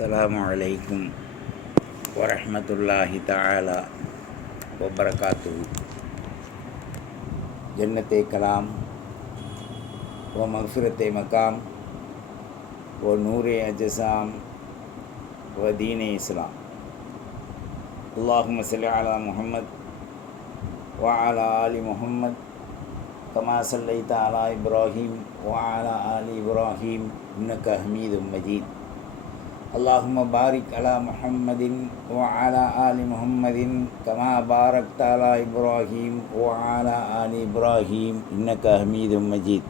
அஸ்ஸலாமு அலைக்கும் வரஹ்மத்துல்லாஹி தஆலா வபரகாத்துஹு. ஜன்னத்தே கலாம் வ மக்ஃபிரத்தே மகாம் வ நூரே அஜசாம் வ தீனே இஸ்லாம். அல்லாஹும்ம ஸல்லி அலா முஹம்மத் வ அலா ஆலி முஹம்மத் கமா ஸல்லைத அலா இப்ராஹீம் வ அலா ஆலி இப்ராஹீம் இன்னக ஹமீதும் மஜீத். அல்லாஹும்ம பாரிக் அலா முஹம்மதின் வ அலா ஆலி முஹம்மதின் கமா பாரக்த அலா இப்ராஹீம் வ அலா ஆலி இப்ராஹீம் இன்னக ஹமீதும் மஜீத்.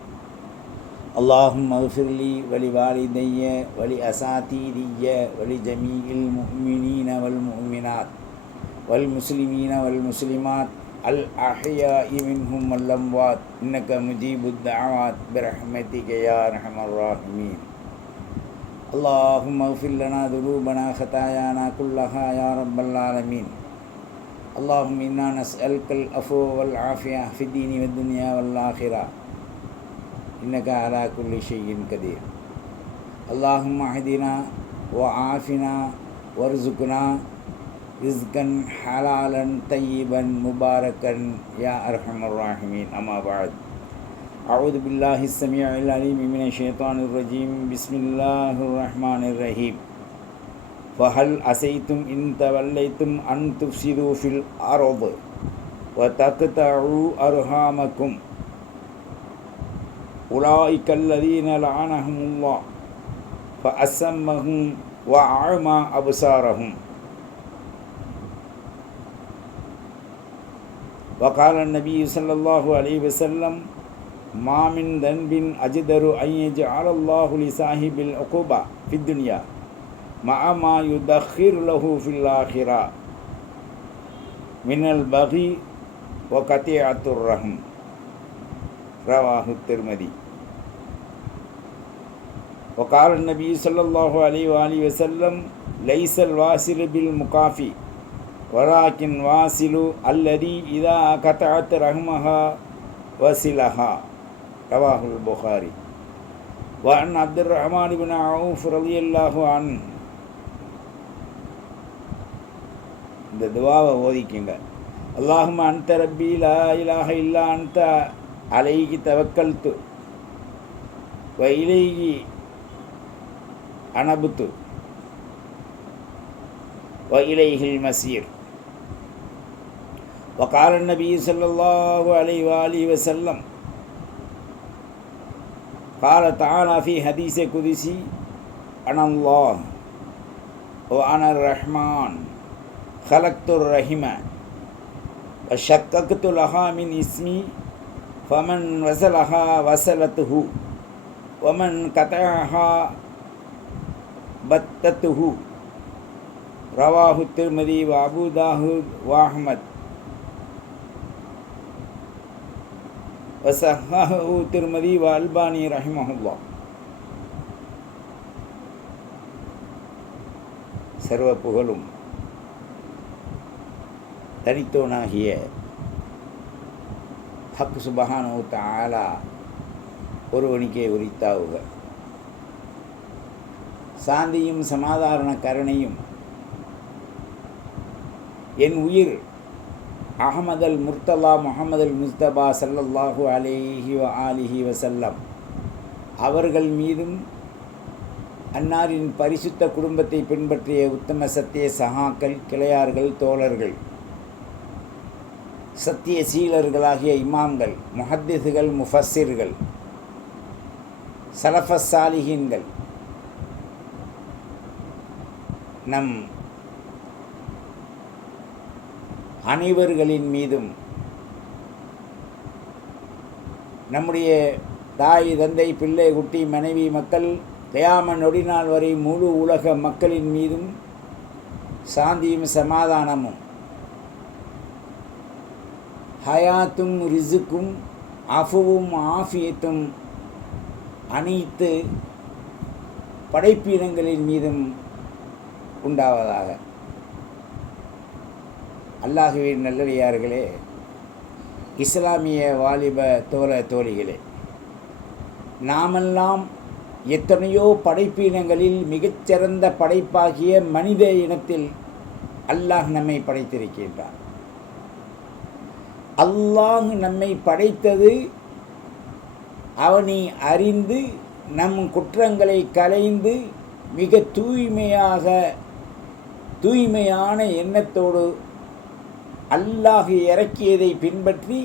அல்லாஹும்ம அஃபிர்லி வலி வாலிதைய வலி அசாதீதிய வலி ஜமீஇல் முஃமினீன வல் முஃமினாத் வல் முஸ்லிமீன வல் முஸ்லிமாத் அல் அஹ்யாஇ மின்ஹும் வல் அம்வாத் இன்னக முஜீபுத் தஅவாத் பிரஹ்மதிக யா அர்ஹமர் ராஹிமீன். اللهم اغفر لنا ذنوبنا خطايانا كلها يا رب العالمين. اللهم إنا نسألك العفو والعافية في الدين والدنيا والآخرة إنك على كل شيء قدير. اللهم اهدنا وعافنا وارزقنا رزقا حلالا طيبا مباركا يا أرحم الراحمين. أما بعد، أعوذ بالله السميع العليم من الشيطان الرجيم. بسم الله الرحمن الرحيم. فهل عسيتم إن توليتم أن تفسدوا في الأرض وتقطعوا أرحامكم أولئك الذين لعنهم الله فأسمهم وأعمى أبصارهم. وقال النبي صلى الله عليه وسلم: ما من ذنب أجدر أن يجعل الله لصاحب العقوبة في الدنيا مع ما يدخر له في الآخرة من البغي وقطيعة الرحم. رواه الترمذي. وقال النبي صلى الله عليه وآله وسلم: ليس الواصل بالمكافي ولكن واصل الذي إذا قطعت رحمها وصلها. رواه البخاري. وعن عبد الرحمن بن عوف رضي الله عنه. இந்த துவாவை ஓதிக்குங்க. அல்லாஹும்ம அன்த ரப்பி லா இலாஹ இல்லா அன்த அலைஹி தவக்கல்து வ இலைஹி அனபுத்து வ இலைஹில் மசீர். وقال النبي صلى الله عليه وآله وسلم: قال تعالى في حديث قدسي: أنا الله وأنا الرحمن خلقت الرحمة وشققت لها من اسمي فمن وصلها وصلته ومن قطعها بتته. رواه الترمذي وأبو داود وأحمد வஸஹஹு திர்மதி வ அல்பானி ரஹிமஹுல்லா. சர்வ புகழும் தனித்தோனாகிய ஹக் சுப்ஹானஹு தஆலா ஒருவனுக்கே உரித்தாவுக. சாந்தியும் சமாதான கருணையும் என் உயிர் அஹமது அல் முர்த்தலா முஹம்மது அல் முஸ்தபா ஸல்லல்லாஹு அலைஹி வ ஆலிஹி வஸல்லம் அவர்கள் மீதும் அன்னாரின் பரிசுத்த குடும்பத்தை பின்பற்றிய உத்தம சத்திய சகாக்கள், கிளையார்கள், தோழர்கள், சத்திய சீலர்களாகிய இமாம்கள், முஹத்திஸுகள், முஃபஸ்ஸிர்கள், சலஃபஸ் சாலிஹீன்கள், நம் அனைவர்களின் மீதும், நம்முடைய தாய், தந்தை, பிள்ளை, குட்டி, மனைவி, மக்கள், கியாம நொடிநாள் வரை முழு உலக மக்களின் மீதும் சாந்தியும் சமாதானமும் ஹயாத்தும் ரிசுக்கும் அஃபுவும் ஆஃபியத்தும் அனைத்து படைப்பினங்களின் மீதும் உண்டாவதாக. அல்லாஹுவின் நல்லடியார்களே, இஸ்லாமிய வாலிப தோழ தோழிகளே, நாமெல்லாம் எத்தனையோ படைப்பினங்களில் மிகச்சிறந்த படைப்பாகிய மனித இனத்தில் அல்லாஹ் நம்மை படைத்திருக்கின்றார். அல்லாஹ் நம்மை படைத்தது அவனை அறிந்து நம் குற்றங்களை களைந்து மிக தூய்மையான எண்ணத்தோடு அல்லாஹ் இறக்கியதை பின்பற்றி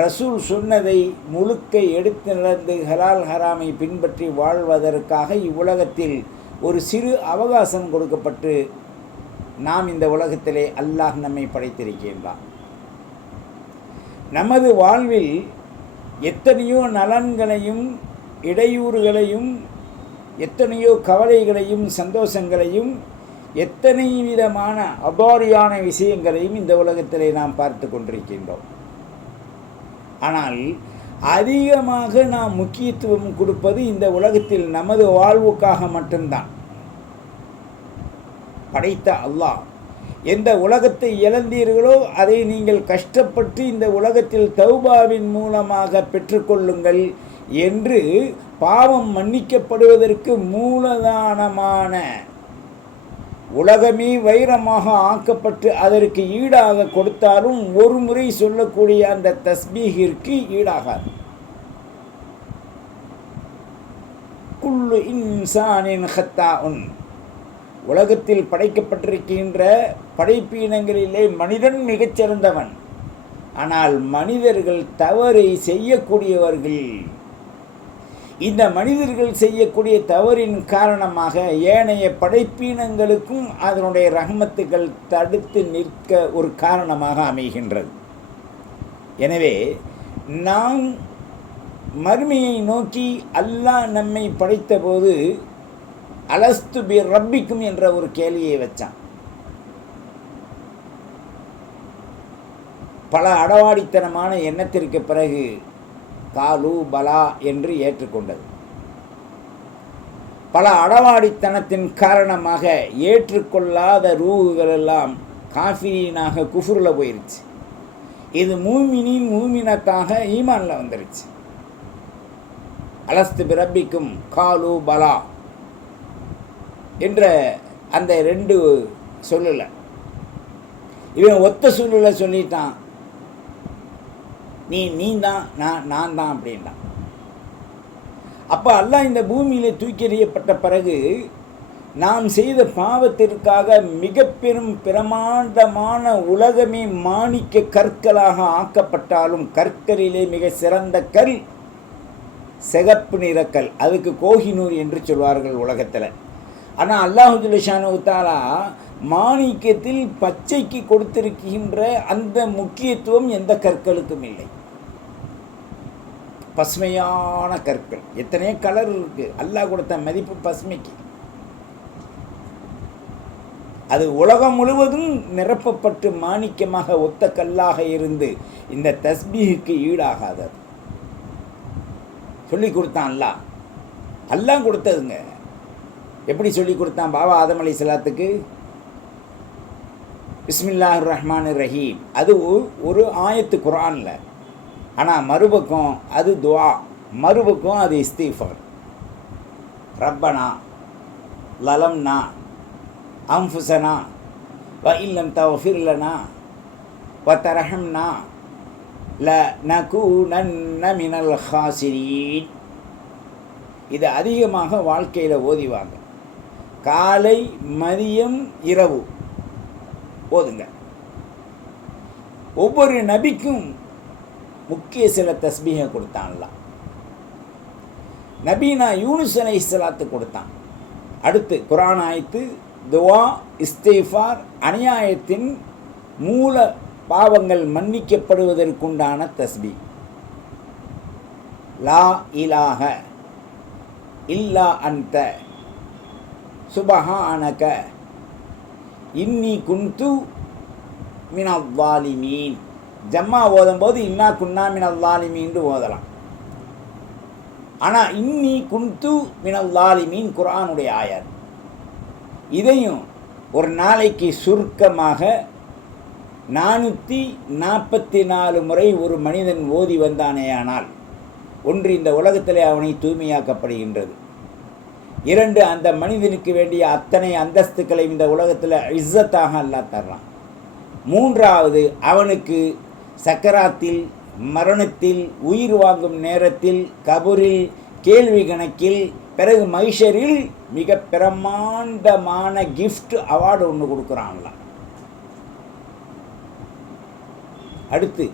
ரசூல் சொன்னதை முழுக்க எடுத்து நடந்து ஹலால் ஹராமை பின்பற்றி வாழ்வதற்காக இவ்வுலகத்தில் ஒரு சிறு அவகாசம் கொடுக்கப்பட்டு நாம் இந்த உலகத்திலே அல்லாஹ் நம்மை படைத்திருக்கின்றான். நமது வாழ்வில் எத்தனையோ நலன்களையும் இடையூறுகளையும் எத்தனையோ கவலைகளையும் சந்தோஷங்களையும் எத்தனை விதமான அபாரியான விஷயங்களையும் இந்த உலகத்திலே நாம் பார்த்து கொண்டிருக்கின்றோம். ஆனால் அதிகமாக நாம் முக்கியத்துவம் கொடுப்பது இந்த உலகத்தில் நமது வாழ்வுக்காக மட்டும்தான். படைத்த அல்லாஹ் எந்த உலகத்தை இழந்தீர்களோ அதை நீங்கள் கஷ்டப்பட்டு இந்த உலகத்தில் தௌபாவின் மூலமாக பெற்றுக்கொள்ளுங்கள் என்று பாவம் மன்னிக்கப்படுவதற்கு மூலதானமான உலகமே வைரமாக ஆக்கப்பட்டு அதற்கு ஈடாக கொடுத்தாலும் ஒரு முறை சொல்லக்கூடிய அந்த தஸ்பீகிற்கு ஈடாகாது. குல்லு இன்சானின் ஹத்தாஉன், உலகத்தில் படைக்கப்பட்டிருக்கின்ற படைப்பீனங்களிலே மனிதன் மிகச்சிறந்தவன். ஆனால் மனிதர்கள் தவறை செய்யக்கூடியவர்கள். இந்த மனிதர்கள் செய்யக்கூடிய தவறின் காரணமாக ஏனைய படைப்பீனங்களுக்கும் அதனுடைய ரஹ்மத்துகள் தடுத்து நிற்க ஒரு காரணமாக அமைகின்றது. எனவே நாம் மறுமையை நோக்கி அல்லாஹ் நம்மை படைத்த போது அலஸ்து பி ரப்பிக்கும் என்ற ஒரு கேள்வியை வச்சான். பல அடவாடித்தனமான எண்ணத்திற்கு பிறகு காலு பலா என்று ஏற்றுக்கொண்டது. பல அடவாடித்தனத்தின் காரணமாக ஏற்றுக்கொள்ளாத ரூகுகள் எல்லாம் காஃபிரீனாக குஃப்ருல போயிருச்சு. இது மூமினத்தாக ஈமான்ல வந்துருச்சு. அலஸ்து பிரபிக்கும் காலு பலா என்ற அந்த ரெண்டு சொல்லல, இவன் ஒத்த சொல்லல சொல்லிட்டான், நீ தான் நான் தான் அப்படின்ட்டான். அப்போ அல்லாஹ் இந்த பூமியில் தூக்கி எறியப்பட்ட பிறகு நாம் செய்த பாவத்திற்காக மிக பெரும் பிரமாண்டமான உலகமே மாணிக்க கற்களாக ஆக்கப்பட்டாலும் கற்களிலே மிக சிறந்த கல் சிகப்பு நிறக்கல், அதுக்கு கோஹினூர் என்று சொல்வார்கள் உலகத்தில். ஆனால் அல்லாஹு ஜல்ல ஷானஹு தஆலா மாணிக்கத்தில் பச்சைக்கு கொடுத்திருக்கின்ற அந்த முக்கியத்துவம் எந்த கற்களுக்கும் இல்லை. பசுமையான கற்கள், எத்தனையோ கலர் இருக்கு, அல்லாஹ் கொடுத்த மதிப்பு பசுமைக்கு. அது உலகம் முழுவதும் நிரப்பப்பட்டு மாணிக்கமாக ஒத்த கல்லாக இருந்து இந்த தஸ்பீஹுக்கு ஈடாகாதது. சொல்லி கொடுத்தான் அல்லாஹ் கொடுத்ததுங்க. எப்படி சொல்லி கொடுத்தான்? பாபா ஆதம் அலைஹிஸ்ஸலாத்துக்கு பிஸ்மில்லாஹிர் ரஹ்மானிர் ரஹீம், அது ஒரு ஆயத்து குர்ஆனில். ஆனால் மறுபக்கம் அது துஆ, மறுபக்கம் அது இஸ்திஃபார். ரப்பனா லலம்னா அன்ஃபுஸனா வ இல்லம் தக்ஃபிர் லனா வ தர்ஹம்னா லனகூனன்ன மினல் ஹாசிரீன். இது அதிகமாக வாழ்க்கையில் ஓதிவாங்க. காலை மதியம் இரவு ஓதுங்க. ஒவ்வொரு நபிக்கும் முக்கிய சில தஸ்பீஹை கொடுத்தான்ல. நபீனா யூனுஸ் அலைஹிஸ்ஸலாத்து கொடுத்தான். அடுத்து குர்ஆன் ஆயத்து, துஆ, இஸ்திஃபார், அநியாயத்தின் மூல பாவங்கள் மன்னிக்கப்படுவதற்குண்டான தஸ்பீ. லா இலாஹ இல்லா அன்த சுபஹானக இன்னி குன்து மினல் ஸாலிமீன். ஜம்மா ஓதும்போது இன்னா குன்னா மினல் ஸாலிமீன் ஓதலாம். ஆனால் இன்னி குன்து மினல் ஸாலிமீன் குர்ஆனுடைய ஆயத். இதையும் ஒரு நாளைக்கு சுருக்கமாக 444 முறை ஒரு மனிதன் ஓதி வந்தானேயானால் ஒன்று, இந்த உலகத்திலே அவனை தூய்மையாக்கப்படுகின்றது. 2, அந்த மனிதனுக்கு வேண்டிய அத்தனை அந்தஸ்துக்களை இந்த உலகத்தில் இஸ்ஸத்தாக அல்லாஹ் தர்றான். 3வது, அவனுக்கு சக்கராத்தில், மரணத்தில், உயிர் வாங்கும் நேரத்தில், கபூரில், கேள்வி கணக்கில், பிறகு மைஷரில் மிக பிரமாண்டமான கிஃப்ட் அவார்டு ஒன்று கொடுக்குறான்ல. அடுத்து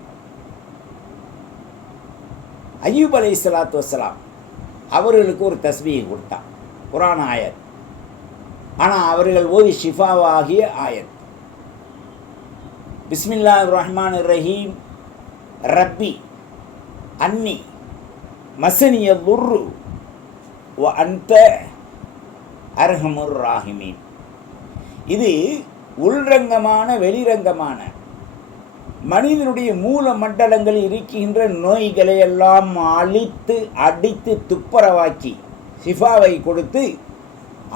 அய்யூப் அலைஹிஸ்ஸலாத்து வஸ்ஸலாம் அவர்களுக்கு ஒரு தஸ்பீஹ் கொடுத்தான், குர்ஆன் ஆயத். ஆனால் அவர்கள் ஓதி ஷிஃபாவாகிய ஆயத். பிஸ்மில்லாஹிர் ரஹ்மானிர் ரஹீம், ரப்பி அன்னி மஸனிய துர்ரு வ அன்த அர்ஹமுர் ராஹிமீன். இது உள்ரங்கமான வெளிரங்கமான மனிதனுடைய மூல மண்டலங்களில் இருக்கின்ற நோய்களை எல்லாம் அழித்து அடித்து துப்புரவாக்கி ஷிஃபாவை கொடுத்து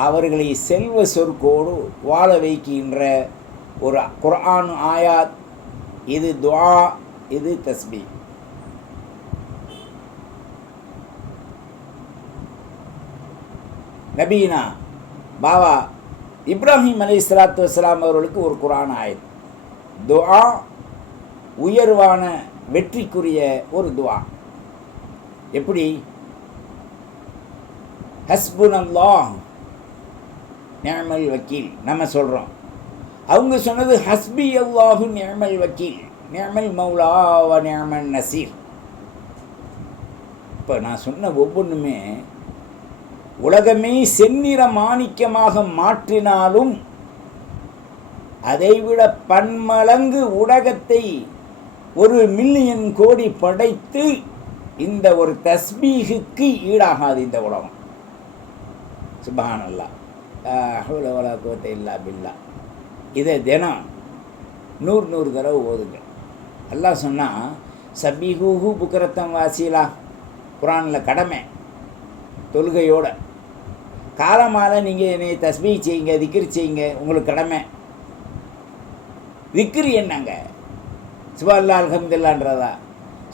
அவர்களை செல்வ சொற்கோடு வாழ வைக்கின்ற ஒரு குர்ஆன் ஆயாத். இது துஆ, இது தஸ்பீஹ். நபீனா பாபா இப்ராஹிம் அலைஹிஸ்ஸலாத்து வஸ்ஸலாம் அவர்களுக்கு ஒரு குர்ஆன் ஆயத். துஆ உயர்வான வெற்றிக்குரிய ஒரு துஆ. எப்படி? ஹஸ்புனல்லாஹ் நிஅமல் வக்கீல் நம்ம சொல்கிறோம். அவங்க சொன்னது ஹஸ்பி அல்லாஹு நிஅமல் வக்கீல், நிஅமல் மௌலா வ நிஅமன் நசீர். இப்போ நான் சொன்ன ஒவ்வொன்றுமே உலகமே செந்நிற மாணிக்கமாக மாற்றினாலும் அதைவிட பன்மடங்கு உலகத்தை 1,000,000 கோடி படைத்து இந்த ஒரு தஸ்பீஹுக்கு ஈடாகாது இந்த உலகம். சுப்ஹானல்லாஹ், லா ஹவ்ல வலா குவத்த இல்லா பில்லாஹ். இதை தினம் 100 தடவை ஓதுங்க. அல்லாஹ் சொன்னால் சபீஹூஹு புக்ரத்தம் வாசீலா, குர்ஆனில் கடமை, தொழுகையோட. காலமால நீங்கள் என்னை தஸ்பீஹ் செய்யுங்க, திக்ர் செய்யுங்க, உங்களுக்கு கடமை. திக்ர் என்னங்க? சுப்ஹானல்லாஹ் அல்ஹம்துலில்லாஹ்ன்றதா?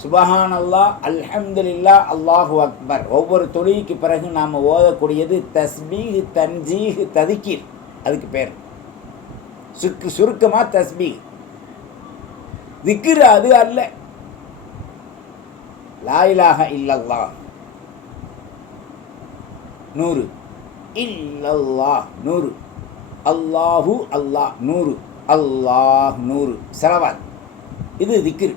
சுப்ஹானல்லாஹ் அல்ஹம்துலில்லாஹ் அல்லாஹு அக்பர். ஒவ்வொரு தொழுகைக்கு பிறகு நாம் ஓதக்கூடியது தஸ்பீஹ், தன்ஜீஹ், ததிக்கீர். அதுக்கு பேர் சுருக்கமாக தஸ்பீஹ். திக்ர் அது அல்ல. லா இலாஹ இல்லல்லாஹ் 100, இல்லல்லாஹ் 100, அல்லாஹு அல்லாஹ் 100, அல்லாஹ் 100, ஸலவாத். இது திக்ர்.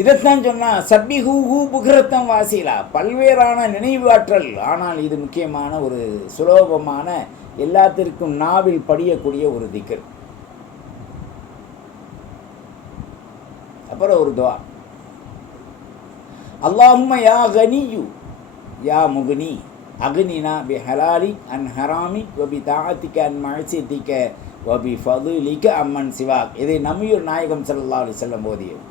இதைத்தான் சொன்னால் சப்பிஹூஹு புக்ரத்தம் வாசீலா, பல்வேறான நினைவாற்றல். ஆனால் இது முக்கியமான ஒரு சுலோபமான, எல்லாத்திற்கும் நாவில் படியக்கூடிய ஒரு திக்ர். அப்புறம் ஒரு துஆ, அல்லாஹும்ம யா கனியு யா முக்னி அக்னினா பி ஹலாலி அன் ஹராமி வ பி தாஅத்திக அன் மஅசியத்திக வ பி ஃபதுலிக அம்மன் சிவாக். இதை நபியுர் நாயகம் ஸல்லல்லாஹு அலைஹி வஸல்லம் ஓதியது.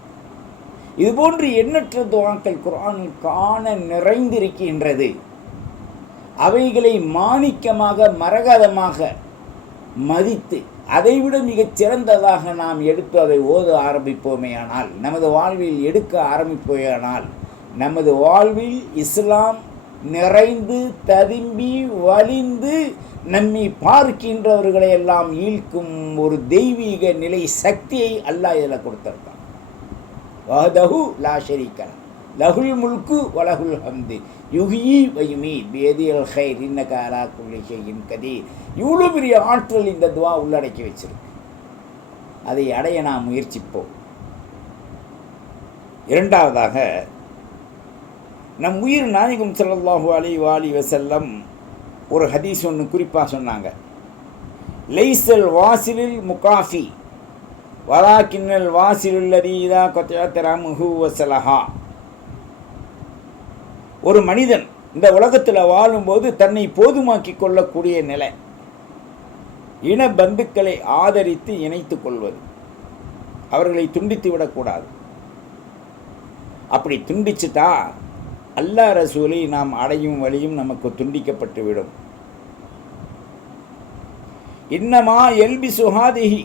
இதுபோன்று எண்ணற்ற துஆக்கள் குர்ஆனில் காண நிறைந்திருக்கின்றது. அவைகளை மாணிக்கமாக, மரகதமாக மதித்து அதைவிட மிகச் சிறந்ததாக நாம் எடுத்து அதை ஓத ஆரம்பிப்போமேயானால், நமது வாழ்வில் எடுக்க ஆரம்பிப்போமேயானால், நமது வாழ்வில் இஸ்லாம் நிறைந்து ததும்பி வலிந்து நம்மை பார்க்கின்றவர்களை எல்லாம் ஈழ்க்கும் ஒரு தெய்வீக நிலை, சக்தியை அல்லாஹ் இதில் கொடுத்திருக்கான். வஹ்தஹு லா ஷரீக லஹுல் முல்கு வலஹுல் ஹம்து யுஹ்யி வ யுமீத் பியதில் கைர் இன்னக அலா குல்லி ஷைஇன் கதீர். இவ்வளோ பெரிய ஆற்றல் இந்த துஆ உள்ளடக்கி வச்சிருக்கு. அதை அடைய நாம் முயற்சிப்போம். இரண்டாவதாக, நம் உயிர் நாயகம் ஸல்லல்லாஹு அலைஹி வஸல்லம் ஒரு ஹதீஸ் ஒன்று குறிப்பாக சொன்னாங்க. லைஸல் வாசிலில் முகாஃபி வலாக்கின்னல் வாசிலுல்லதி இதா கத்அத் ரஹ்முஹு வஸலஹா. ஒரு மனிதன் இந்த உலகத்தில் வாழும்போது தன்னை போதுமாக்கி கொள்ளக்கூடிய நிலை, இன பந்துக்களை ஆதரித்து இணைத்து கொள்வது, அவர்களை துண்டித்து விடக்கூடாது. அப்படி துண்டிச்சுட்டா அல்லாஹ் ரசூலை நாம் அடையும் வழியும் நமக்கு துண்டிக்கப்பட்டுவிடும். இன்னமா எல்பி சுஹாதிஹி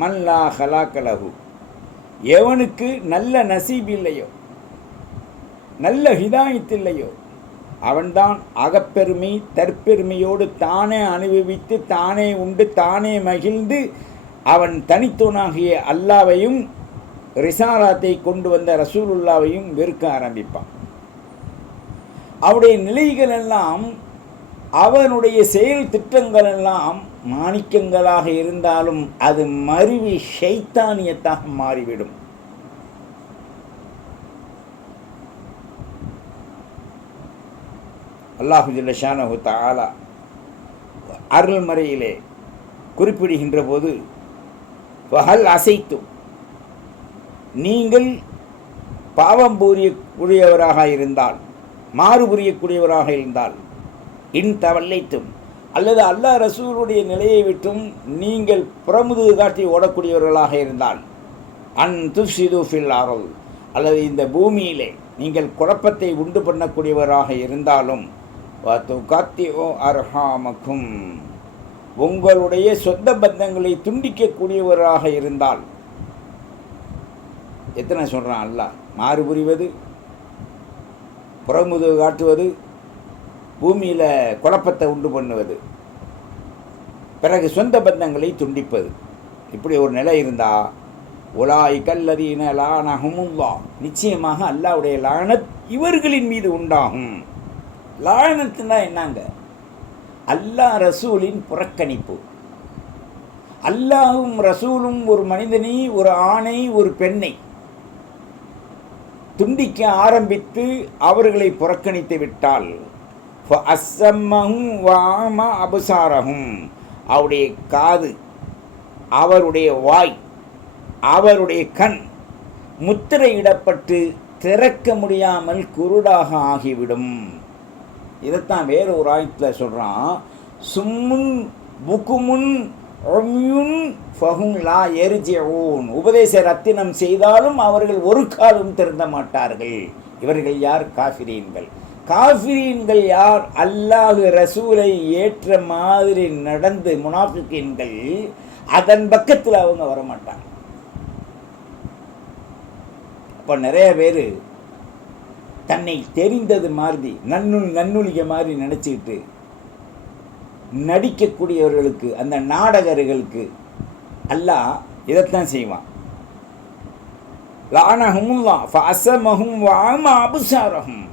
மல்லா ஹலாக்கலஹு. எவனுக்கு நல்ல நசீப் இல்லையோ, நல்ல ஹிதாயத் இல்லையோ அவன்தான் அகப்பெருமை தற்பெருமையோடு தானே அனுபவித்து தானே உண்டு தானே மகிழ்ந்து அவன் தனித்தோனாகிய அல்லாவையும் ரிசாலாத்தை கொண்டு வந்த ரசூலுல்லாவையும் வெறுக்க ஆரம்பிப்பான். அவருடைய நிலைகள் எல்லாம் அவனுடைய செயல் திட்டங்கள் எல்லாம் மாணிக்கங்களாக இருந்தாலும் அது மருவி ஷைத்தானியத்தாக மாறிவிடும். அல்லாஹு ஜல்ல ஷானஹு தஆலா அருள்மறையிலே குறிப்பிடுகின்ற போது வஹல் அசைத்தும், நீங்கள் பாவம் புரியக்கூடியவராக இருந்தால், மாறு புரியக்கூடியவராக இருந்தால், இன் தவல்லைத்தும், அல்லது அல்லாஹ் ரசூலுடைய நிலையை விட்டும் நீங்கள் புறமுதுகு காட்டி ஓடக்கூடியவர்களாக இருந்தால், அன் துஃப்ஸிது ஃபில் அர்ள், அல்லது இந்த பூமியிலே நீங்கள் குழப்பத்தை உண்டு பண்ணக்கூடியவராக இருந்தாலும், வதுகத்திஉ அர்ஹாமக்கும், உங்களுடைய சொந்த பந்தங்களை துண்டிக்கக்கூடியவராக இருந்தால், எத்தனை சொல்கிறான் அல்லாஹ், மாறு புரிவது, புறமுதுகு காட்டுவது, பூமியில் குழப்பத்தை உண்டு பண்ணுவது, பிறகு சொந்த பந்தங்களை துண்டிப்பது, இப்படி ஒரு நிலை இருந்தால் உலாய் கல்லதீன லானஹுமுல்லா, நிச்சயமாக அல்லாஹ்வுடைய லானத் இவர்களின் மீது உண்டாகும். லானத்துனா என்னங்க? அல்லாஹ் ரசூலின் புறக்கணிப்பு. அல்லாஹும் ரசூலும் ஒரு மனிதனை, ஒரு ஆணை, ஒரு பெண்ணை துண்டிக்க ஆரம்பித்து அவர்களை புறக்கணித்து விட்டால் அஸ்ஸம்மஹும் வஅம அப்சாரஹும், அவருடைய காது, அவருடைய வாய், அவருடைய கண் முத்திரையிடப்பட்டு திறக்க முடியாமல் குருடாக ஆகிவிடும். இதைத்தான் வேறு ஒரு ஆயத்தில் சொல்கிறான், சும்முன் புக்குமுன் ஒம்யுன் ஃபஹும் லா எர்ஜிஊன், உபதேச ரத்தினம் செய்தாலும் அவர்கள் ஒரு காலம் திருந்த மாட்டார்கள். இவர்கள் யார்? காஃபிரீன்கள். காஃபிரீன்கள் யார்? அல்லாஹ் ரசூலை ஏற்ற மாதிரி நடந்து முனாஃபிகீன்கள், அதன் பக்கத்தில் அவங்க வரமாட்டாங்க. அப்போ நிறைய பேர் தன்னை தெரிந்தது மாதிரி நன்னுலிக மாதிரி நினச்சிக்கிட்டு நடிக்கக்கூடியவர்களுக்கு, அந்த நாடகர்களுக்கு அல்லாஹ் இதைத்தான் செய்வான். லானஹுமுல்லாஹ் ஃபஅஸமஹும் வஅம அப்சாரஹும்.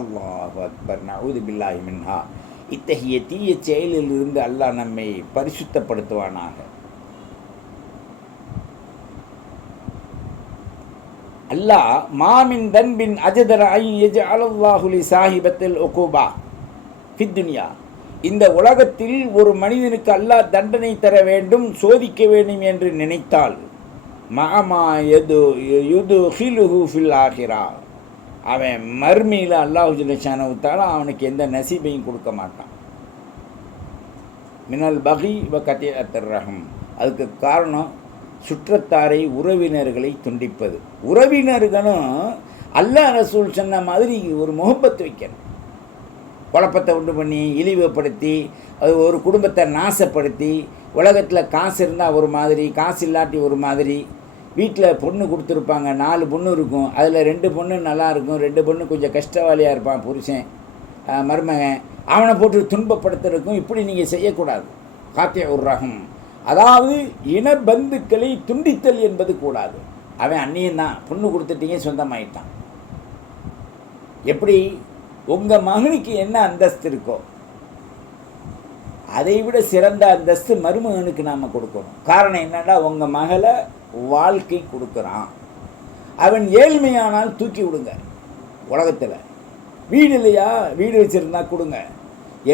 அல்லாஹு அக்பர், நஊது பில்லாஹி மின்ஹா. இத்தகைய தீய செயலிலிருந்து அல்லாஹ் நம்மை பரிசுத்தப்படுத்துவானாக. அல்லாஹ் மாமின் தன்பின் அஜதர ஐ யஜ்அலல்லாஹு லி சாஹிபத்தில் உகூபா ஃபித் துன்யா, இந்த உலகத்தில் ஒரு மனிதனுக்கு அல்லாஹ் தண்டனை தர வேண்டும், சோதிக்க வேண்டும் என்று நினைத்தால், மஅமா யுதுஹிலுஹு ஃபில் ஆஹிரா, அவன் மர்மையில் அல்லாஹ் ஜல்ல ஷானஹு தஆலா அவனுக்கு எந்த நசீபையும் கொடுக்க மாட்டான். மினல் பகி வ கதிஅத்திர் ரஹம், அதுக்கு காரணம் சுற்றத்தாரை, உறவினர்களை துண்டிப்பது. உறவினர்களும் அல்லாஹ் ரசூல் சொன்ன மாதிரி ஒரு முகப்பத்து வைக்கணும். குழப்பத்தை உண்டு பண்ணி இழிவுபடுத்தி அது ஒரு குடும்பத்தை நாசப்படுத்தி, உலகத்தில் காசு இருந்தால் ஒரு மாதிரி, காசு இல்லாட்டி ஒரு மாதிரி. வீட்டில் பொண்ணு கொடுத்துருப்பாங்க, 4 பொண்ணு இருக்கும், அதில் 2 பொண்ணு நல்லா இருக்கும், 2 பொண்ணு கொஞ்சம் கஷ்டவாளியாக இருப்பான் புருஷன் மருமகன், அவனை போட்டு துன்பப்படுத்துறதுக்கும் இப்படி நீங்கள் செய்யக்கூடாது. காத்தியுர் ரஹம், அதாவது இன பந்துக்களை துண்டித்தல் என்பது கூடாது. அவன் அந்நியன்தான், பொண்ணு கொடுத்துட்டீங்க, சொந்தமாயிட்டான். எப்படி உங்கள் மகனுக்கு என்ன அந்தஸ்து இருக்கோ அதை விட சிறந்த அந்தஸ்து மருமகனுக்கு நாம் கொடுக்கணும். காரணம் என்னன்னா, உங்கள் மகளை வாழ்க்கை கொடுக்குறான், அவன் ஏழ்மையானால் தூக்கி விடுங்க. உலகத்தில் வீடு இல்லையா, வீடு வச்சுருந்தா கொடுங்க.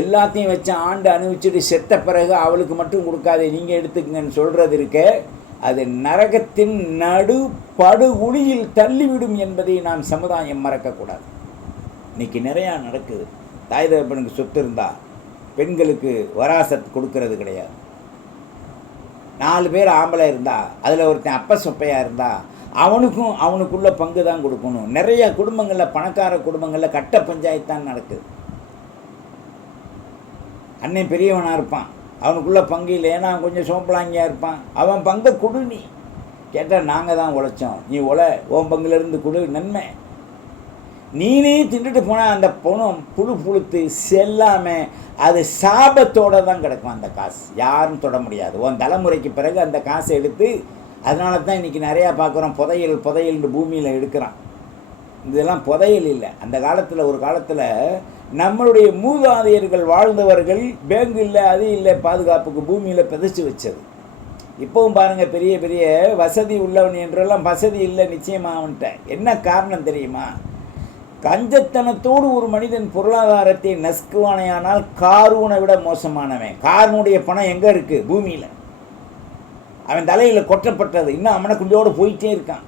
எல்லாத்தையும் வச்சு ஆண்டு அனுபவிச்சுட்டு செத்த பிறகு அவளுக்கு மட்டும் கொடுக்காதே, நீங்கள் எடுத்துக்கங்கன்னு சொல்கிறது இருக்க, அது நரகத்தின் நடு படுகுழியில் தள்ளிவிடும் என்பதை நாம் சமுதாயம் மறக்கக்கூடாது. இன்றைக்கி நிறையா நடக்குது. தாய் தகப்பனுக்கு சொத்து இருந்தால் பெண்களுக்கு வராசத்து கொடுக்கறது கிடையாது. 4 பேர் ஆம்பளை இருந்தால் அதில் ஒருத்தன் அப்ப சொப்பையாக இருந்தால் அவனுக்கும் அவனுக்குள்ள பங்கு தான் கொடுக்கணும். நிறைய குடும்பங்களில், பணக்கார குடும்பங்களில் கட்ட பஞ்சாயத்து தான் நடக்குது. அண்ணன் பெரியவனாக இருப்பான், அவனுக்குள்ள பங்கு இல்லை, ஏன்னா அவன் கொஞ்சம் சோம்பலாங்கியாக இருப்பான், அவன் பங்கை கொடு. நீ கேட்டால் நாங்கள் தான் உழைச்சோம், நீ உழை, உன் பங்குலேருந்து கொடு, நன்மை. நீனே தின்னுட்டு போனால் அந்த பணம் புழு புழுத்து செல்லாமல் அது சாபத்தோடு தான் கிடக்கும். அந்த காசு யாரும் தொட முடியாது. உன் தலைமுறைக்கு பிறகு அந்த காசை எடுத்து, அதனால தான் இன்றைக்கி நிறையா பார்க்குறோம் புதையல் பூமியில் எடுக்கிறான். இதெல்லாம் புதையல் இல்லை. அந்த காலத்தில், ஒரு காலத்தில் நம்மளுடைய மூதாதையர்கள் வாழ்ந்தவர்கள் பேங்க் இல்லை, அது இல்லை, பாதுகாப்புக்கு பூமியில் பிதைச்சி வச்சது. இப்போவும் பாருங்கள், பெரிய பெரிய வசதி உள்ளவன் என்றெல்லாம் வசதி இல்லை நிச்சயமாக அவன்கிட்ட. என்ன காரணம் தெரியுமா? கஞ்சத்தனத்தோடு ஒரு மனிதன் பொருளாதாரத்தை நசுக்குவானையானால் காரூனை விட மோசமானவன். காரனுடைய பணம் எங்கே இருக்குது? பூமியில். அவன் தலையில் கொட்டப்பட்டது, இன்னும் அவனை கொஞ்சோடு போயிட்டே இருக்கான்.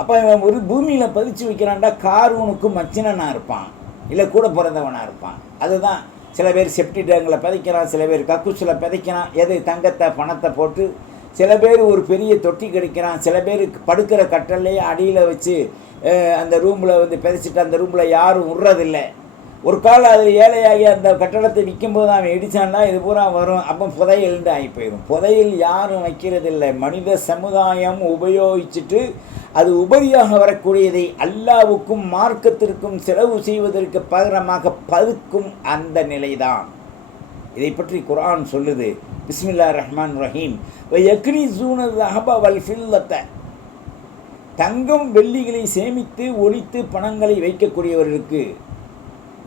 அப்போ அவன் ஒரு பூமியில் பதிச்சு வைக்கிறான்டா, காரூனுக்கு மச்சினனாக இருப்பான், இல்லை கூட பிறந்தவனாக இருப்பான். அதுதான் சில பேர் செப்டி டேங்கில் பிதைக்கிறான், சில பேர் கக்கூசில் பிதைக்கிறான், எது தங்கத்தை பணத்தை போட்டு. சில பேர் ஒரு பெரிய தொட்டி கிடைக்கிறான், சில பேர் படுக்கிற கட்டல்லையே அடியில் வச்சு அந்த ரூமில் வந்து பிதைச்சிட்டு அந்த ரூமில் யாரும் விட்றதில்லை. ஒரு காலம் அது ஏழையாகி அந்த கட்டடத்தை விற்கும்போது அவன் இடித்தான்னா இது பூரா வரும். அப்போ புதையல்ண்டு ஆகி போயிடும். புதையல் யாரும் வைக்கிறதில்லை. மனித சமுதாயம் உபயோகிச்சுட்டு அது உபரியாக வரக்கூடியதை அல்லாவுக்கும் மார்க்கத்திற்கும் செலவு செய்வதற்கு பகரமாக பதுக்கும் அந்த நிலைதான். இதை பற்றி குர்ஆன் சொல்லுது. பிஸ்மில்லாஹிர் ரஹ்மானிர் ரஹீம். வயக்னிஸூன ஸஹப வல் ஃபில்லத. தங்கம் வெள்ளிகளை சேமித்து ஒளித்து பணங்களை வைக்கக்கூடியவர்களுக்கு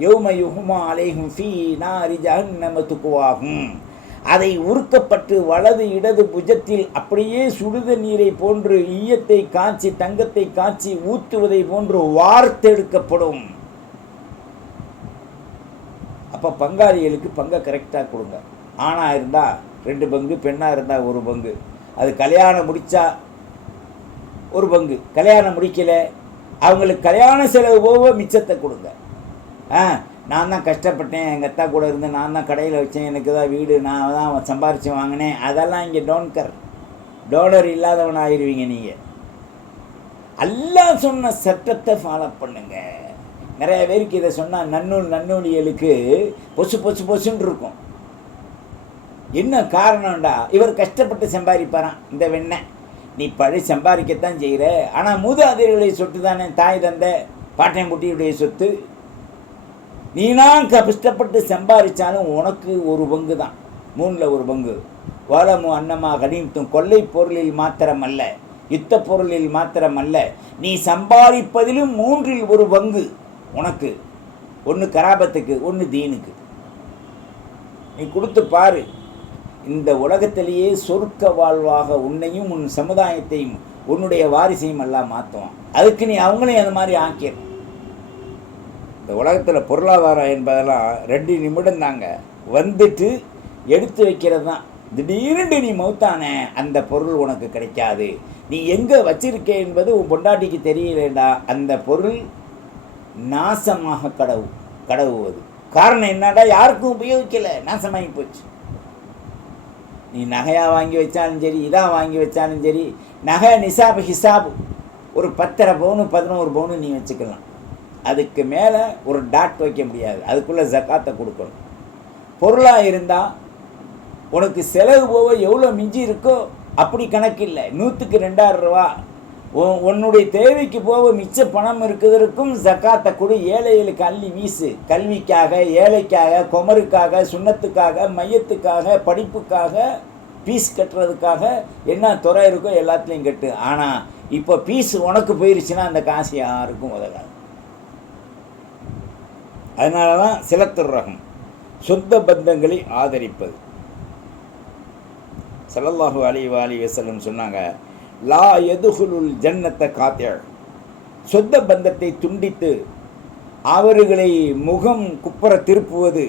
யௌம யுஹ்மா அலைஹிம் ஃபீ நாரி ஜஹன்னம துக்வாஹும். அதை உருக்கப்பட்டு வலது இடது புஜத்தில் அப்படியே சுடுத நீரை போன்று ஈயத்தை காய்ச்சி தங்கத்தை காய்ச்சி ஊற்றுவதை போன்று வார்த்தெடுக்கப்படும். அப்போ பங்காளிகளுக்கு பங்கை கரெக்டாக கொடுங்க. ஆணாக இருந்தால் 2 பங்கு, பெண்ணாக இருந்தால் 1 பங்கு. அது கல்யாணம் முடித்தா 1 பங்கு, கல்யாணம் முடிக்கலை அவங்களுக்கு கல்யாண செலவு போக மிச்சத்தை கொடுங்க. நான் தான் கஷ்டப்பட்டேன், எங்கள் அத்தா கூட இருந்து நான் தான் கடையில் வச்சேன், எனக்கு தான் வீடு, நான் தான் சம்பாரித்து வாங்கினேன், அதெல்லாம் இங்கே டோனர் இல்லாதவன் ஆயிடுவீங்க நீங்கள். அல்லாஹ் சொன்ன சட்டத்தை ஃபாலோ பண்ணுங்க. நிறைய பேருக்கு இதை சொன்னால் நன்னூலிகளுக்கு பொசுன்னு இருக்கும். என்ன காரணம்டா? இவர் கஷ்டப்பட்டு சம்பாதிப்பாரான் இந்த வெண்ணெய். நீ சம்பாதிக்கத்தான் செய்கிற, ஆனால் மூதாதையர்களுடைய சொத்து தானே, தாய் தந்தை பாட்டையும் குட்டியுடைய சொத்து. நீனான் கஷ்டப்பட்டு சம்பாதிச்சாலும் உனக்கு 1 பங்கு தான், 3ல் 1 பங்கு. வளமு அன்னமா கனித்தும். கொள்ளை பொருளில் மாத்திரமல்ல, யுத்த பொருளில் மாத்திரமல்ல, நீ சம்பாதிப்பதிலும் 3ல் 1 பங்கு உனக்கு. 1 கராபத்துக்கு, 1 தீனுக்கு. நீ கொடுத்து பாரு. இந்த உலகத்திலேயே சொர்க்க வாழ்வாக உன்னையும் உன் சமுதாயத்தையும் உன்னுடைய வாரிசையும் எல்லாம் மாற்றுவான். அதுக்கு நீ அவங்களையும் அந்த மாதிரி ஆக்கிடு. இந்த உலகத்தில் பொருளாதாரம் என்பதெல்லாம் 2 நிமிடம் தாங்க, வந்துட்டு எடுத்து வைக்கிறது தான். திடீர்னு நீ மௌத்தானே அந்த பொருள் உனக்கு கிடைக்காது. நீ எங்கே வச்சிருக்க என்பது உன் பொண்டாட்டிக்கு தெரியலேண்டா, அந்த பொருள் நாசமாக கடவுவது. காரணம் என்னடா? யாருக்கும் உபயோகிக்கலை, நாசமாகி போச்சு. நீ நகையாக வாங்கி வச்சாலும் சரி, இதாக வாங்கி வச்சாலும் சரி, நகை நிசாபு ஹிசாபு ஒரு 10 பவுனு 11 பவுனு நீ வச்சுக்கலாம். அதுக்கு மேலே ஒரு டாட் வைக்க முடியாது. அதுக்குள்ளே ஜக்காத்தை கொடுக்கணும். பொருளாக இருந்தால் உனக்கு செலவு போக எவ்வளோ மிஞ்சி இருக்கோ அப்படி கணக்கு இல்லை. 100க்கு 2000 ரூபா உன்னுடைய தேவைக்கு போக மிச்ச பணம் இருக்கிறதுக்கும் ஜக்காத்தை கொடு. ஏழைகளுக்கு அள்ளி வீசு. கல்விக்காக, ஏழைக்காக, குமருக்காக, சுண்ணத்துக்காக, மையத்துக்காக, படிப்புக்காக, பீஸ் கட்டுறதுக்காக என்ன துறை இருக்கோ எல்லாத்துலேயும் கட்டு. ஆனால் இப்போ பீஸ் உனக்கு போயிருச்சுன்னா அந்த காசு யாருக்கும் உதவாது. அதனால தான் சிலத்துர் ரகம், சொந்த பந்தங்களை ஆதரிப்பது. ஸல்லல்லாஹு அலைஹி வஸல்லம் சொன்னாங்க, லா யதுகுலுல் ஜன்னத்த காத்தியர். சொந்த பந்தத்தை துண்டித்து அவர்களை முகம் குப்புற திருப்புவது,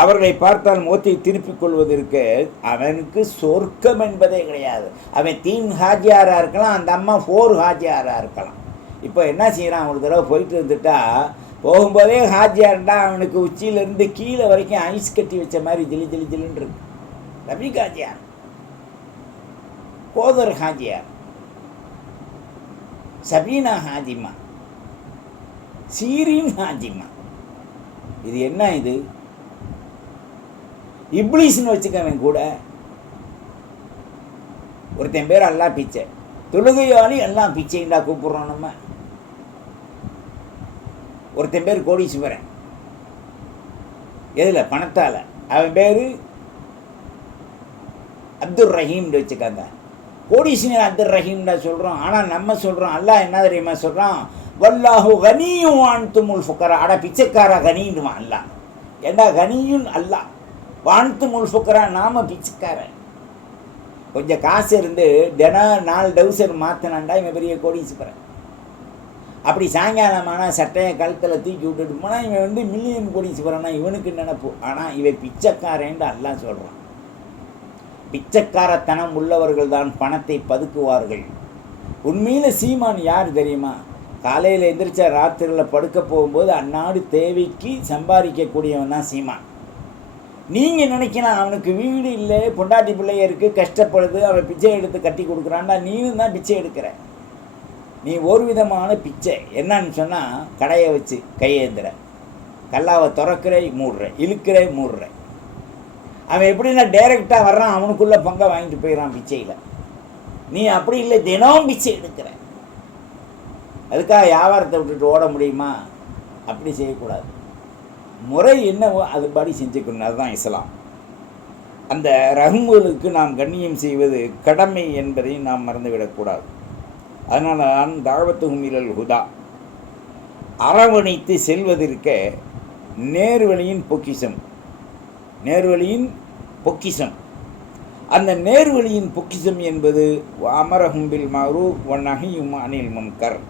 அவர்களை பார்த்தால் முகத்தை திருப்பிக் கொள்வதற்கு அவனுக்கு சொர்க்கம் என்பதே கிடையாது. அவன் 3 ஹாஜியாராக இருக்கலாம், அந்த அம்மா 4 ஹாஜியாராக இருக்கலாம். இப்போ என்ன செய்கிறான்? ஒரு தடவை போயிட்டு இருந்துட்டா போகும்போதே ஹாஜியார்டா அவனுக்கு உச்சியிலேருந்து கீழே வரைக்கும் ஐஸ் கட்டி வச்ச மாதிரி ஜில்லுன்னு இருக்கு. ரபிக் ஹாஜியார், கோதர் ஹாஜியார், சபீனா ஹாஜிமா, சீரின் ஹாஜிமா. இது என்ன? இது இப்ளீஸ்னு வச்சுக்கவன் கூட. ஒருத்தன் பேர் அல்லா பிச்சை, தொழுகையாளி எல்லாம் பிச்சைண்டா கூப்பிட்றோம் நம்ம. ஒருத்தன் பேர் கோடீஸ்வரன். எதில்? பணத்தால். அவன் பேர் அப்துல் ரஹீம்னு வச்சுக்காங்க. கோடீஸ்வரன் அப்துல் ரஹீம்னா சொல்கிறோம். ஆனால் நம்ம சொல்கிறோம், அல்லாஹ் என்ன தெரியுமா சொல்கிறான்? வல்லாஹு கனியும் வான்துமுல் ஃபுக்கரா. அட பிச்சைக்காரா கனின்னுவான் அல்லாஹ். ஏண்டா கனியும் அல்லாஹ், வான்துமுல் ஃபுக்கரா நாம பிச்சைக்காரன். கொஞ்சம் காசு இருந்து தினம் 4 டவுசர் மாற்றினாண்டா இவன் பெரிய கோடீஸ்வரன். அப்படி சாயங்காலமான சட்டையை கழுத்தில் தூக்கி விட்டுட்டு போனால் இவன் மில்லியன் கோடீஸ்வரனா இவனுக்கு நினைப்பு. ஆனால் இவன் பிச்சைக்காரன்ட்டு எல்லாம் சொல்கிறான். பிச்சைக்காரத்தனம் உள்ளவர்கள் தான் பணத்தை பதுக்குவார்கள். உண்மையில் சீமான் யார் தெரியுமா? காலையில் எந்திரிச்சா ராத்திரியில் படுக்க போகும்போது அந்நாடு தேவைக்கு சம்பாதிக்கக்கூடியவன் தான் சீமான். நீங்கள் நினைக்கலாம் அவனுக்கு வீடு இல்லை, பொண்டாட்டி பிள்ளைய இருக்குது, கஷ்டப்படுது, அவன் பிச்சை எடுத்து கட்டி கொடுக்குறான்டா. நீனும் தான் பிச்சை எடுக்கிற. நீ ஒரு விதமான பிச்சை. என்னன்னு சொன்னால், கடையை வச்சு கையேந்திர, கல்லாவை திறக்கிற மூடுற, இழுக்கிற மூடுற. அவன் எப்படின்னா டைரெக்டாக வர்றான், அவனுக்குள்ளே பங்கை வாங்கிட்டு போயிடறான் பிச்சையில். நீ அப்படி இல்லை, தினம் பிச்சை எடுக்கிற. அதுக்காக வியாபாரத்தை விட்டுட்டு ஓட முடியுமா? அப்படி செய்யக்கூடாது. முறை என்னவோ அதுபடி செஞ்சுக்கணும். அதுதான் இஸ்லாம். அந்த ரஹ்முகளுக்கு நாம் கண்ணியம் செய்வது கடமை என்பதை நாம் மறந்துவிடக்கூடாது. அதனால தான் தாவத்துஹும் இலல் ஹுதா, அரவணைத்து செல்வதற்க நேர்வழியின் பொக்கிஷம். நேர்வழியின் பொக்கிஷம். அந்த நேர்வழியின் பொக்கிஷம் என்பது அமரஹும் பில் மஅரூஃப் வ நஹியும் அனில் முன்கர்.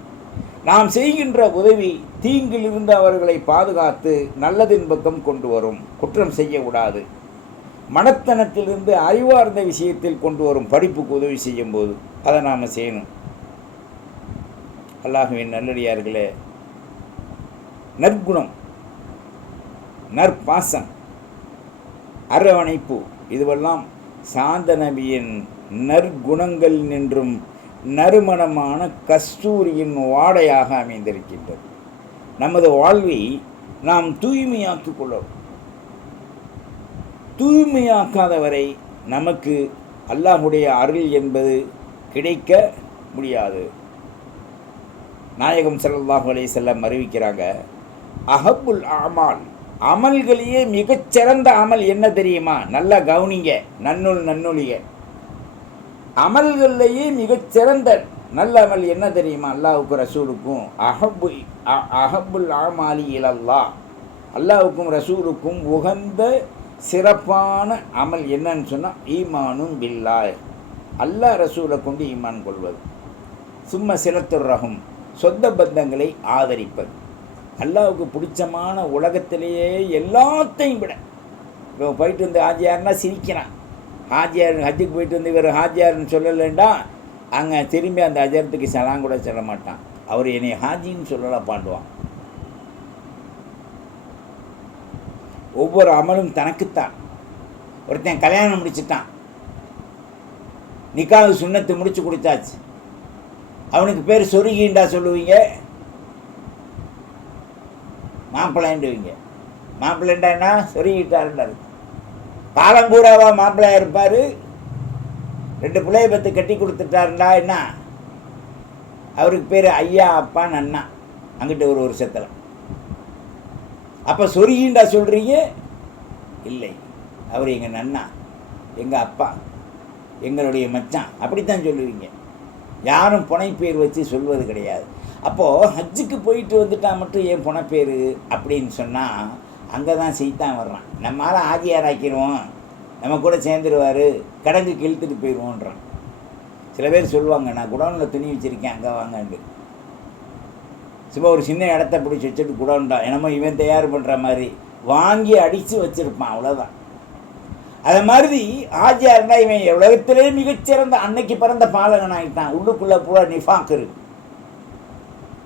நாம் செய்கின்ற உதவி தீங்கிலிருந்து அவர்களை பாதுகாத்து நல்லதின் பக்கம் கொண்டு வரும். குற்றம் செய்யக்கூடாது. மனத்தனத்திலிருந்து அறிவார்ந்த விஷயத்தில் கொண்டு வரும். படிப்புக்கு உதவி செய்யும் போது அதை நாம் செய்யணும். அல்லாஹ்வின் நல்லடியார்களே, நற்குணம், நற்பாசம், அரவணைப்பு, இதுவெல்லாம் சாந்த நபியின் நற்குணங்கள் நின்றும் நறுமணமான கஸ்தூரியின் வாடையாக அமைந்திருக்கின்றது. நமது வாழ்வை நாம் தூய்மையாக்கிக் கொள்ளவும். தூய்மையாக்காதவரை நமக்கு அல்லாஹுடைய அருள் என்பது கிடைக்க முடியாது. நாயகம் ஸல்லல்லாஹு அலைஹி வஸல்லம் அறிவிக்கிறாங்க, அஹப்புல் அமால், அமல்களையே மிகச்சிறந்த அமல் என்ன தெரியுமா? நல்லா கவனிங்க, நன்னொழிய அமல்கள்லேயே மிகச்சிறந்த நல்ல அமல் என்ன தெரியுமா? அல்லாஹுக்கும் ரசூலுக்கும் அஹப்புல் அமாலி இலல்லாஹ், அல்லாஹுக்கும் ரசூலுக்கும் உகந்த சிறப்பான அமல் என்னன்னு சொன்னால் ஈமானும் பில்லாஹ், அல்லாஹ் ரசூலை கொண்டு ஈமான் கொள்வது. சும்மா சிலத்துர் ரஹும், சொந்த பந்தங்களை ஆதரிப்பது. அல்லாஹுக்கு பிடிச்சமான உலகத்திலேயே எல்லாத்தையும் விட, இப்போ போயிட்டு வந்து ஹாஜியார்னா சிரிக்கிறான். ஹாஜியார் ஹஜ்ஜுக்கு போயிட்டு வந்து இவர் ஹாஜியார்னு சொல்லலைண்டா அங்கே திரும்பி அந்த அஜரத்துக்கு சலாம் கூட சொல்ல மாட்டான். அவர் என்னை ஹாஜின்னு சொல்லலாம் பாண்டுவான். ஒவ்வொரு அமலும் தனக்குத்தான். ஒருத்தன் கல்யாணம் முடிச்சுட்டான், நிக்காஹ் சுன்னத்து முடிச்சு கொடுத்தாச்சு, அவனுக்கு பேர் சொருகின்றா சொல்லுவீங்க, மாப்பிள்ளைண்டுவீங்க. மாப்பிள்ளைண்டா என்ன? சொருகிட்டாருண்டா இருக்கு. காலம்பூராவா மாப்பிள்ளையா இருப்பார். 2 பிள்ளையை பற்றி கட்டி கொடுத்துட்டாருண்டா என்ன? அவருக்கு பேர் ஐயா அப்பான்னு அண்ணா, அங்கிட்ட ஒரு வருஷத்தில். அப்போ சொருகின்றா சொல்கிறீங்க? இல்லை, அவர் எங்கள் நன்னா, எங்கள் அப்பா, எங்களுடைய மச்சான், அப்படித்தான் சொல்லுவீங்க. யாரும் புனைப்பேர் வச்சு சொல்வது கிடையாது. அப்போது ஹஜ்ஜுக்கு போயிட்டு வந்துட்டா மட்டும் ஏன் புனைப்பேர் அப்படின்னு சொன்னால் அங்கே தான் செய்தான் வர்றான். நம்மளால் ஆஜியார் ஆக்கிடுவோம், நம்ம கூட சேர்ந்துருவார், கடங்குக்கு இழுத்துட்டு போயிடுவோன்றான். சில பேர் சொல்லுவாங்க, நான் குடோனில் துணி வச்சுருக்கேன் அங்கே வாங்கண்டு. சும்மா ஒரு சின்ன இடத்த பிடிச்சி வச்சுட்டு குடோன்டா என்னமோ இவன் தயார் பண்ணுற மாதிரி வாங்கி அடித்து வச்சுருப்பான், அவ்வளோதான். அது மாதிரி ஆஜியார்னா இவன் உலகத்திலே மிகச்சிறந்த அன்னைக்கு பிறந்த பாலகன் ஆகிட்டான். உள்ளுக்குள்ளே பூரா நிஃபாக் இருக்குது,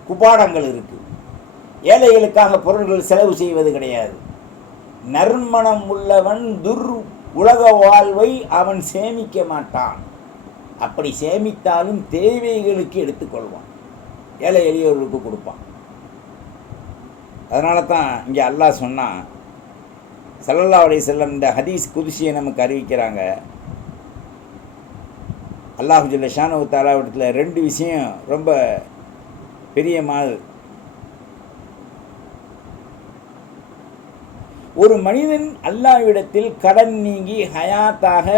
குபாடங்கள் இருக்குது. ஏழைகளுக்காக பொருள்கள் செலவு செய்வது கிடையாது. நறுமணம் உள்ளவன் உலக வாழ்வை அவன் சேமிக்க மாட்டான். அப்படி சேமித்தாலும் தேவைகளுக்கு எடுத்துக்கொள்வான், ஏழை எளியோர்களுக்கு கொடுப்பான். அதனால தான் இங்கே அல்லாஹ் சொன்னான், ஸல்லல்லாஹு அலைஹி வஸல்லம் இந்த ஹதீஸ் குதுசியை நமக்கு அறிவிக்கிறாங்க. அல்லாஹ் ஜல்ல ஷானஹு தஆலா இடத்துல 2 விஷயம் ரொம்ப பெரிய ஒரு மனிதன் அல்லாஹ்விடத்தில் கடன் நீங்கி ஹயாத்தாக,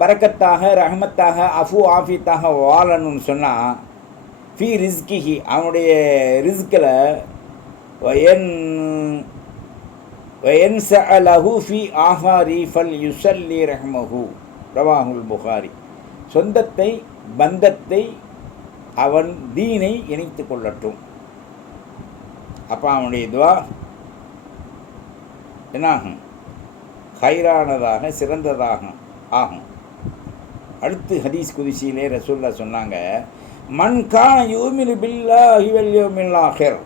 பரக்கத்தாக, ரஹமத்தாக, அஃபு ஆஃபியத்தாக வாழணும்னு சொன்னால், ஃபி ரிஸ்கிஹி, அவனுடைய ரிஸ்கில் வயன் சஅலஹு ஃபி ஆஹாரி ஃபல் யுசல்லி ரஹ்மஹு ரவாஹுல் புகாரி. சொந்தத்தை, பந்தத்தை, அவன் தீனை இணைத்து கொள்ளட்டும். அப்போ அவனுடைய துவா என்னாகும்? ஹைரானதாக, சிறந்ததாக ஆகும். அடுத்து ஹதீஸ் குதிசியிலே ரசூல்லா சொன்னாங்க, மன் கான யூமினு பில்லாஹி வல் யௌமில் ஆஹிர்,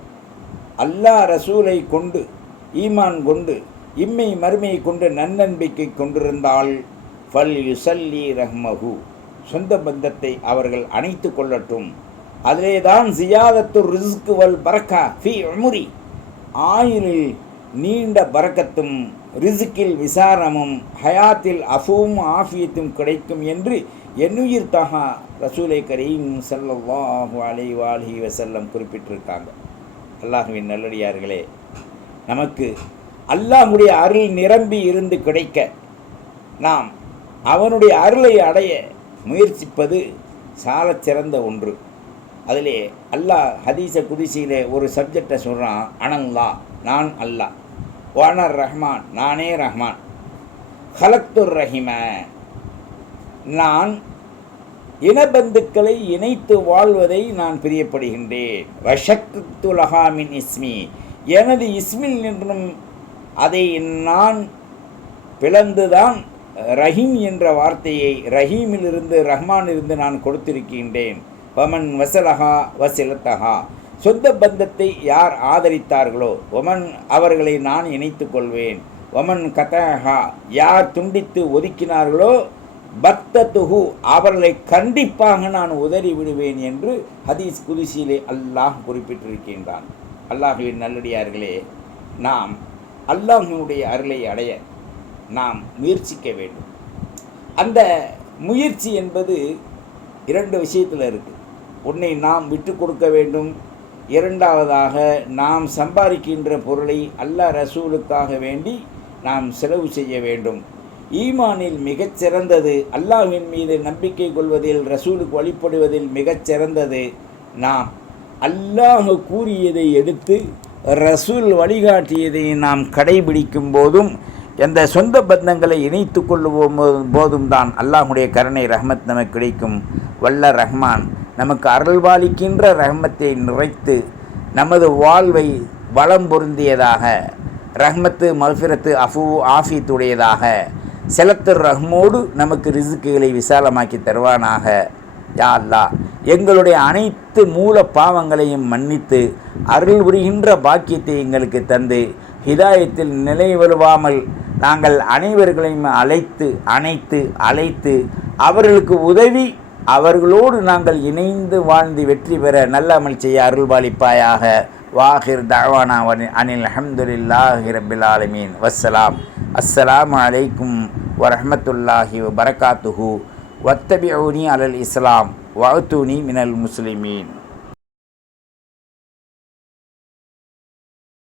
அல்லாஹ் ரசூலை கொண்டு, ஈமான் கொண்டு, இம்மை மறுமையை கொண்டு நன்னம்பிக்கை கொண்டிருந்தால் ஃபல் யுசல்லி ரஹ்மஹு, சொந்த பந்தத்தை அவர்கள் அணைத்து கொள்ளட்டும். அதிலே தான் ஜியாதத்து ரிஸ்க் வல் பரக்கா ஃபி உம்ரி, ஆயுளில் நீண்ட பரக்கத்தும், ரிஸ்கில் விசாரமும், ஹயாத்தில் அஃபுவும் ஆஃபியத்தும் கிடைக்கும் என்று என்னுயிர் தஹா ரசூலை கரீம் ஸல்லல்லாஹு அலைஹி வஸல்லம் குறிப்பிட்டிருக்காங்க. அல்லாஹ்வின் நல்லடியார்களே, நமக்கு அல்லாஹ்வுடைய அருள் நிரம்பி இருந்து கிடைக்க நாம் அவனுடைய அருளை அடைய முயற்சிப்பது சாலச் சிறந்த ஒன்று. அதிலே அல்லாஹ் ஹதீஸ குதிசியிலே ஒரு சப்ஜெக்டை சொல்கிறான், அனல்லா, நான் அல்லாஹ், வானர் ரஹ்மான், நானே ரஹ்மான், ஹலக்துர் ரஹிம, நான் இனபந்துக்களை இணைத்து வாழ்வதை நான் பிரியப்படுகின்றேன். வஷக்து லஹாமின் இஸ்மி, எனது இஸ்மில் நின்றும் அதை நான் பிளந்துதான் ரஹீம் என்ற வார்த்தையை ரஹீமிலிருந்து, ரஹ்மானிலிருந்து நான் கொடுத்திருக்கின்றேன். வமன் வசலஹா வசிலத்தஹா, சொந்த பந்தத்தை யார் ஆதரித்தார்களோ ஒமன், அவர்களை நான் இணைத்து கொள்வேன். ஒமன் கதஹா, யார் துண்டித்து ஒதுக்கினார்களோ பத்தத்துஹு, அவர்களை கண்டிப்பாக நான் உதறி விடுவேன் என்று ஹதீஸ் குதிசியிலே அல்லாஹ் குறிப்பிட்டிருக்கின்றான். அல்லாஹ்வின் நல்லடியார்களே, நாம் அல்லாஹ்வினுடைய அருளை அடைய நாம் முயற்சிக்க வேண்டும். அந்த முயற்சி என்பது இரண்டு விஷயத்தில் இருக்குது. ஒன்றை நாம் விட்டு கொடுக்க வேண்டும், இரண்டாவதாக நாம் சம்பாதிக்கின்ற பொருளை அல்லாஹ் ரசூலுக்காக வேண்டி நாம் செலவு செய்ய வேண்டும். ஈமானில் மிகச்சிறந்தது, அல்லாஹ்வின் மீது நம்பிக்கை கொள்வதில், ரசூலுக்கு வழிபடுவதில் மிகச்சிறந்தது நாம் அல்லாஹ் கூறியதை எடுத்து ரசூல் வழிகாட்டியதை நாம் கடைபிடிக்கும் போதும், எந்த சொந்த பந்தங்களை இணைத்து கொள்ளுவோம் போதும் தான் அல்லாஹ்வுடைய கருணை ரஹ்மத் நமக்கு கிடைக்கும். வல்ல ரஹ்மான் நமக்கு அருள்பாலிக்கின்ற ரஹ்மத்தை நிறைத்து நமது வாழ்வை வளம் பொருந்தியதாக, ரஹ்மத்து, மல்ஃபிரத்து, அஃபு ஆஃபியத்துடையதாக, செலத்து ரஹ்மோடு நமக்கு ரிஸ்குகளை விசாலமாக்கி தருவானாக. யா அல்லாஹ், எங்களுடைய அனைத்து மூல பாவங்களையும் மன்னித்து அருள் புரிகின்ற பாக்கியத்தை எங்களுக்கு தந்து, ஹிதாயத்தில் நிலைவருவாமல் நாங்கள் அனைவர்களையும் அழைத்து அவர்களுக்கு உதவி, அவர்களோடு நாங்கள் இணைந்து வாழ்ந்து வெற்றி பெற நல்ல அமல் செய்ய அருள்பாலிப்பாயாக. வாஹிர் தஅவானா அனில் அல்ஹம்துலில்லாஹி ரப்பில் ஆலமீன். வஸ்ஸலாம். அஸ்ஸலாமு அலைக்கும் வரஹ்மத்துல்லாஹி வபரகாத்துஹு. வத்தபிஊனி அலல் இஸ்லாம் வஅத்தூனி மினல் முஸ்லிமீன்.